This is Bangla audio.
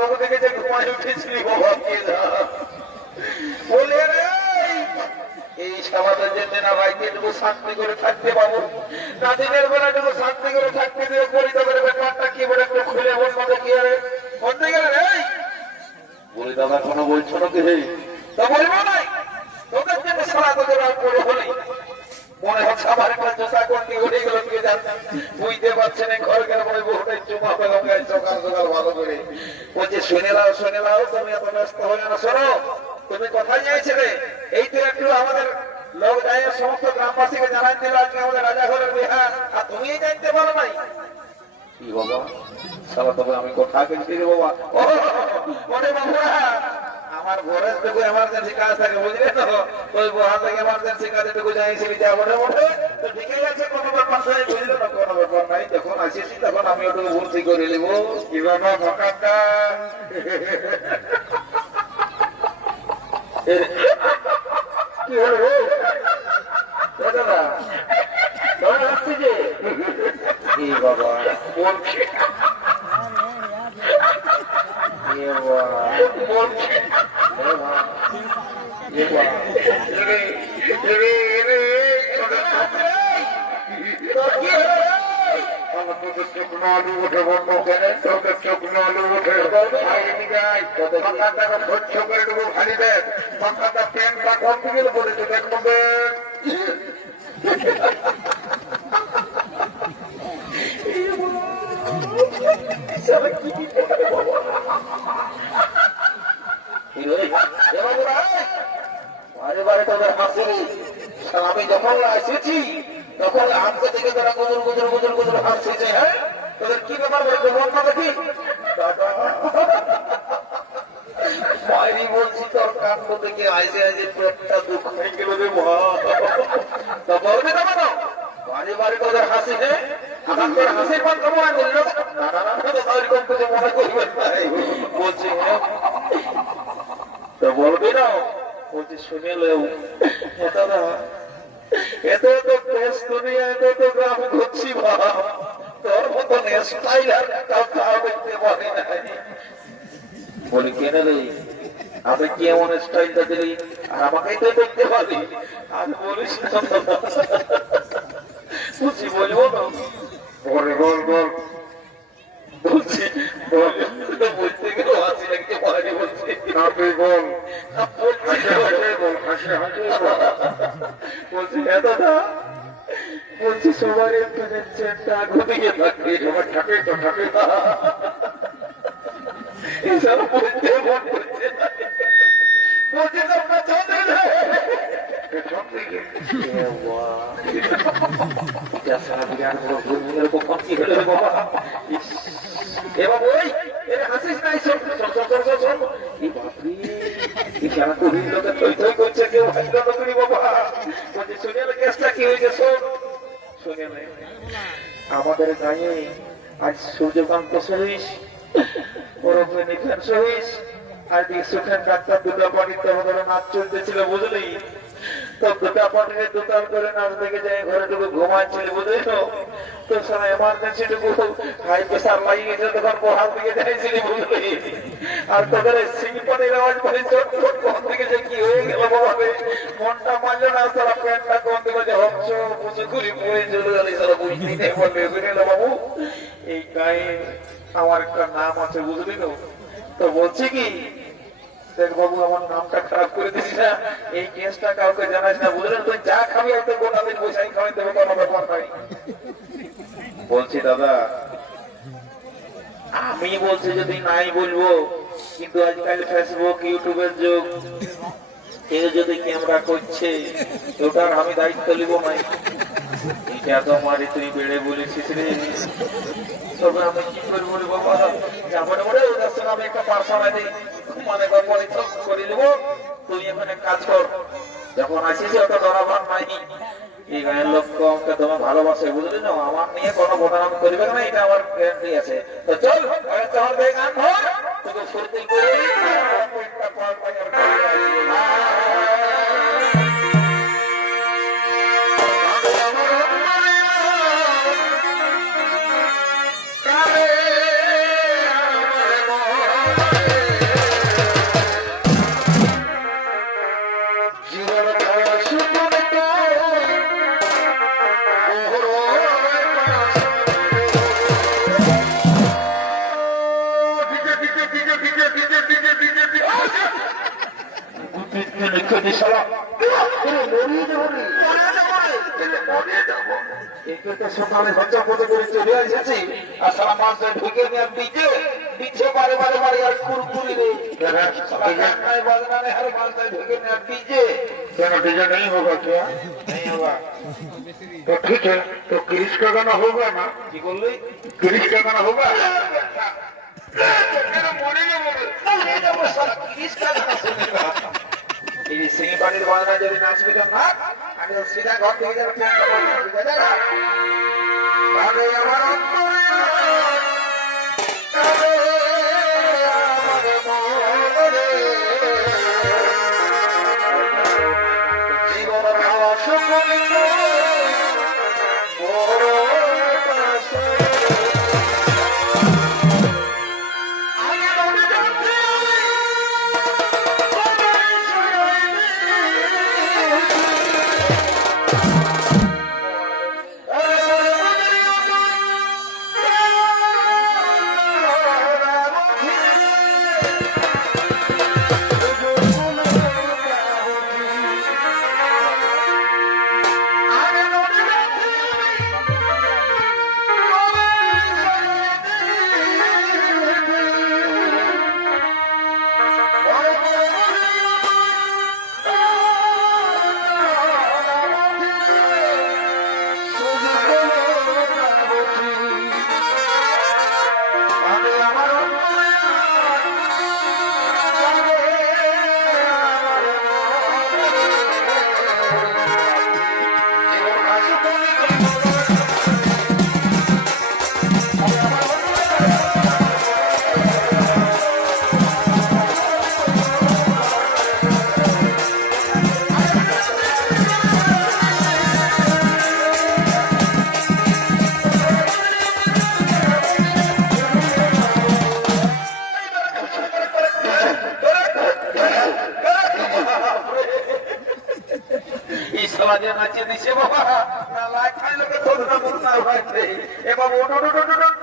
মুখ থেকে যে ঘুমায় উঠেছিলি বাবা কে বলে রে এই সমাজের জন্য না ভাইকে একটু শান্তি করে থাকতে পাবো না দিনের বেলা একটু শান্তি করে থাকতে দিয়ে পরিতাপের ব্যাপারটা কি বলে একটু খুলে এমন মতো কি আরে বলতে গেলে রে বলি দাদা কোনো বলছো নাকি রে তা বলবো নাই তোদের জন্য সারা তোদের আর পড়ে হলেই মনে হচ্ছে আমার একটা জোসা করতে উঠে গেল দিয়ে যাচ্ছে বুঝতে পারছেন ঘর গেলে মনে বহুটাই চুমা পেলাম গায়ে সকাল সকাল ভালো করে বলছে শুনে নাও তুমি এত ব্যস্ত হয়ে না শোনো তুমি কোথায় যাইছিলে এই তো একটু আমাদের লোক যায় সমস্ত গ্রামবাসীকে জানাই দিল আজকে আমাদের রাজাঘরের বিহা আর তুমি জানতে পারো নাই কি বাবা সারা তবে আমি কোথায় গেছি রে বাবা মনে বাবা আমার ঘরে থেকে এমার্জেন্সি কাজ থাকে বুঝলে তো ওই বহা থেকে এমার্জেন্সি কাজে টুকু যাইছিলি যা মোটে মোটে তো ঠিকই আছে কোনো ব্যাপার নাই বুঝলে না কোনো ব্যাপার নাই যখন আসিছি তখন আমি ওটুকু ভর্তি করে নেব কি বাবা ভকাটা কি হলো দাদা দাদা আসছি যে কি বাবা কোন চোখনালু উঠে বন্ধ করে তোকে চোখনালু উঠে পাখাটা স্বচ্ছ করে দেবো ভারী দেন পাখাটা প্যান্ট পাখন থেকে বলেছে দেখবে আমি যখন এসেছি তখন হাতকে থেকে তারা গুজর গুজর গুজর গুজর হাসছে হ্যাঁ তোদের কি ব্যাপার দেখি বাইরে বলছি তোর কাণ্ড থেকে আইসে আইসে পেটটা দুঃখ হয়ে গেল রে মা তা বলবে না কেন বাড়ি বাড়ি তোদের হাসি নে আমার তোর হাসির পান কেমন বলল না কিছু মনে করবেন বলছি হ্যাঁ তো বলবি না বলছি শুনে লেও দাদা এত তো দেশ দুনিয়া এত তো গ্রাম ঘুরছি বাবা তোর মতন স্টাইল আর কাউ দেখতে পারি নাই বলি কেনে রে আমি কি এমন স্টাইলটা দিলি আর আমাকেই তো দেখতে পারি আর বলিস বুঝছি বলবো না বল বলছি বলতে গেলে হাসি লাগতে পারি বলছি না তুই বল বলছি হ্যাঁ দাদা বলছি সবার একটু চেনটা ঘুমিয়ে থাকবে সবার থাকে তো থাকে এসব বলতে মন করছে বলছি তোমরা চলে এবার ওই হাসিস নাই করছে কেউ বাবা বলছি শুনে কেসটা কি হয়েছে শুনে আমাদের গায়ে আজ সূর্যকান্ত সহিস ওরফে নিখান সহিস আর সুখান ডাক্তার দুটা পানিতে আমাদের নাচ চলতেছিল বুঝলি তো দুটা পানিতে দুটাল করে নাচ দেখে যায় ঘরে টুকু ঘুমাচ্ছিল বুঝলি তো তোর সময় এমার্জেন্সি টুকু হাই প্রেসার লাগিয়ে গেছে তখন পড়ার দিকে যাইছিলি বুঝলি আর তোদের সিংপানির আওয়াজ বলে চোট চোট কোন দিকে যে কি হয়ে গেল বাবা মনটা মানলো না সারা প্যান্টটা কোন দিকে যে হচ্ছ বুঝে ঘুরি পড়ে চলে গেলি সারা বুঝতেই নেই বলবে বুঝলি বাবু এই গায়ে আমার একটা নাম আছে বুঝলি তো তো বলছি কি দেখ বাবু আমার নামটা খারাপ করে দিস না এই কেসটা কাউকে জানাস না বুঝলেন তুই যা খাবি হয়তো গোটা দিন বসাই খাওয়াই দেবে কোনো ব্যাপার নাই বলছি দাদা আমি বলছি যদি নাই বলবো কিন্তু আজকাল ফেসবুক ইউটিউবের যুগ কেউ যদি ক্যামেরা করছে ওটার আমি দায়িত্ব নিব নাই এটা তো মারি তুই বেড়ে বলেছিস রে তবে আমি কি করবো রে বাবা যেমন বলে ওদের সঙ্গে আমি একটা পার্সোনাল মানে পরিশ্রম করে নেব তুই এখানে কাজ কর যখন আসিস অত ডরাবার নাই এই গায়ের লোক আমাকে তোমার ভালোবাসে বুঝলি না আমার নিয়ে কোনো বদনাম করবে না এটা আমার গ্যারান্টি আছে তো চল তোমার গান ধর তোকে ফুর্তি করে Oh লিখে দি শালা মরিয়ে যাবো মরিয়ে যাবো একে তো সকালে হজম করে চলে এসেছি আর সারা মাছ ঢুকে নিয়ে দিচ্ছে দিচ্ছে বারে বারে বারে আর কুরকুরি রে नहीं बजना नहीं हर माल से ढके में डीजे क्या डीजे नहीं होगा क्या नहीं होगा तो ठीक है तो क्रिश का गाना होगा ना की बोल रही क्रिश का गाना होगा मेरा मोने में बोल ये जब सारा क्रिश का गाना सुनेगा ये सिंह पानी बजना जब नाच भी करना आगे सीधा घर থেকে যাবে প্যান্ট পরে বুঝা যায় আরে আমার নাচিয়ে দিছে বাবা না লাইট খাইলে তো না বলনা ভাই এ বাবা ওটো